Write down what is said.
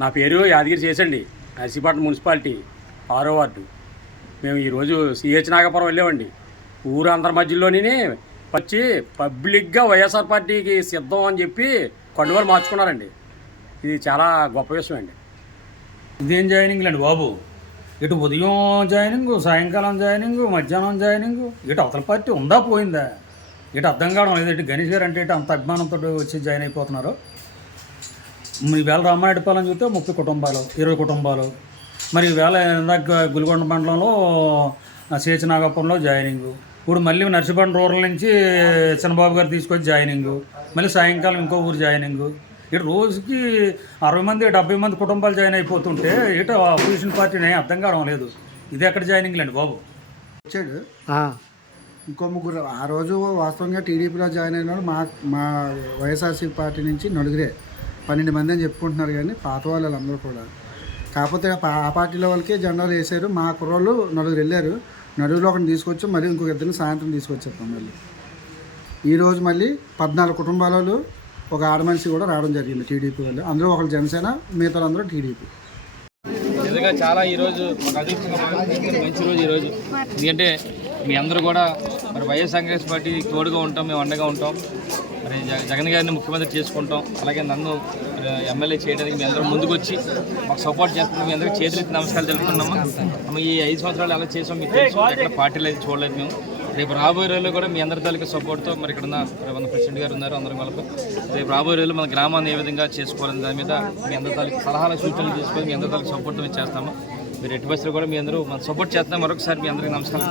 నా పేరు యాదగిరి చేసండి, నర్సీపట్నం మున్సిపాలిటీ 6వ వార్డు. మేము ఈరోజు సిహెచ్ నాగపురం వెళ్ళామండి. ఊరు అందరి మధ్యలోనే వచ్చి పబ్లిక్గా వైఎస్ఆర్ పార్టీకి సిద్ధం అని చెప్పి కండువాలు మార్చుకున్నారండి. ఇది చాలా గొప్ప విషయం అండి. ఇదేం జాయినింగ్లు అండి బాబు? ఇటు ఉదయం జాయినింగ్, సాయంకాలం జాయినింగ్, మధ్యాహ్నం జాయినింగ్. ఇటు అవతల పార్టీ ఉందా పోయిందా? ఇటు అర్థం కావడం లేదు. ఇటు గణేష్ గారు అంటే ఇటు అంత అభిమానంతో వచ్చి జాయిన్ అయిపోతున్నారు. ఈవేళ రామారెడ్డిపాలెం చూస్తే 30 కుటుంబాలు, 20 కుటుంబాలు. మరి ఈవేళ ఇందాక గుల్గొండ మండలంలో సిహెచ్ నాగపురంలో జాయినింగు. ఇప్పుడు మళ్ళీ నర్సీపట్నం రూరల్ నుంచి చిన్నబాబు గారు తీసుకొచ్చి జాయినింగు. మళ్ళీ సాయంకాలం ఇంకో ఊరు జాయినింగు. ఇటు రోజుకి 60 మంది, 70 మంది కుటుంబాలు జాయిన్ అయిపోతుంటే ఇటు అపోజిషన్ పార్టీని అర్థం కావడం లేదు. ఇది ఎక్కడ జాయినింగ్లు అండి బాబు? వచ్చాడు ఇంకో ముగ్గురు. ఆ రోజు వాస్తవంగా టీడీపీలో జాయిన్ అయిన మా వైఎస్ఆర్సీపీ పార్టీ నుంచి నలుగురే, 12 మంది అని చెప్పుకుంటున్నారు. కానీ పాత వాళ్ళందరూ కూడా, కాకపోతే ఆ పార్టీలో వాళ్ళకి జెండాలు వేసారు. మా కుర్రోళ్ళు నలుగురు వెళ్ళారు. నలుగురిలో ఒకరిని తీసుకొచ్చి మళ్ళీ ఇంకొక ఇద్దరిని సాయంత్రం తీసుకొచ్చేస్తాం. మళ్ళీ ఈరోజు మళ్ళీ 14 కుటుంబాలలో ఒక ఆడమనిషి కూడా రావడం జరిగింది టీడీపీ వాళ్ళు. అందులో ఒకరు జనసేన, మిగతా అందరూ టీడీపీ. నిజంగా చాలా ఈరోజు ఒక అదృష్టంగా మంచి రోజు ఈరోజు. ఎందుకంటే మీ అందరూ కూడా మరి వైఎస్ కాంగ్రెస్ పార్టీ తోడుగా ఉంటాం, మేము అండగా ఉంటాం. మరి జగన్ గారిని ముఖ్యమంత్రి చేసుకుంటాం. అలాగే నన్ను ఎమ్మెల్యే చేయడానికి మీ అందరూ ముందుకు వచ్చి మాకు సపోర్ట్ చేస్తున్నాం. మీ అందరికీ చేతులెత్తి నమస్కారాలు తెలుపుతున్నాము. ఈ 5 సంవత్సరాలు ఎలా చేసాం మీకు తెలుసు. ఎక్కడ పార్టీలు అయితే చూడలేదు మేము. రేపు రాబోయే రోజుల్లో కూడా మీ అందరి తాలూకా సపోర్ట్తో మరి ఇక్కడ ఉన్న ప్రెసిడెంట్ గారు ఉన్నారు, అందరం వాళ్ళకు రేపు రాబోయే రోజుల్లో మన గ్రామాన్ని ఏ విధంగా చేసుకోవాలని దాని మీద మీ అందరి తాలూకా సలహాలు సూచనలు తీసుకొని మీ అందరి తాలూకా సపోర్ట్తో మేము చేస్తాము. మీరు ఎట్టి బస్సులో కూడా మీ అందరూ మన సపోర్ట్ చేస్తాం. మరొకసారి మీ అందరికీ నమస్కారం.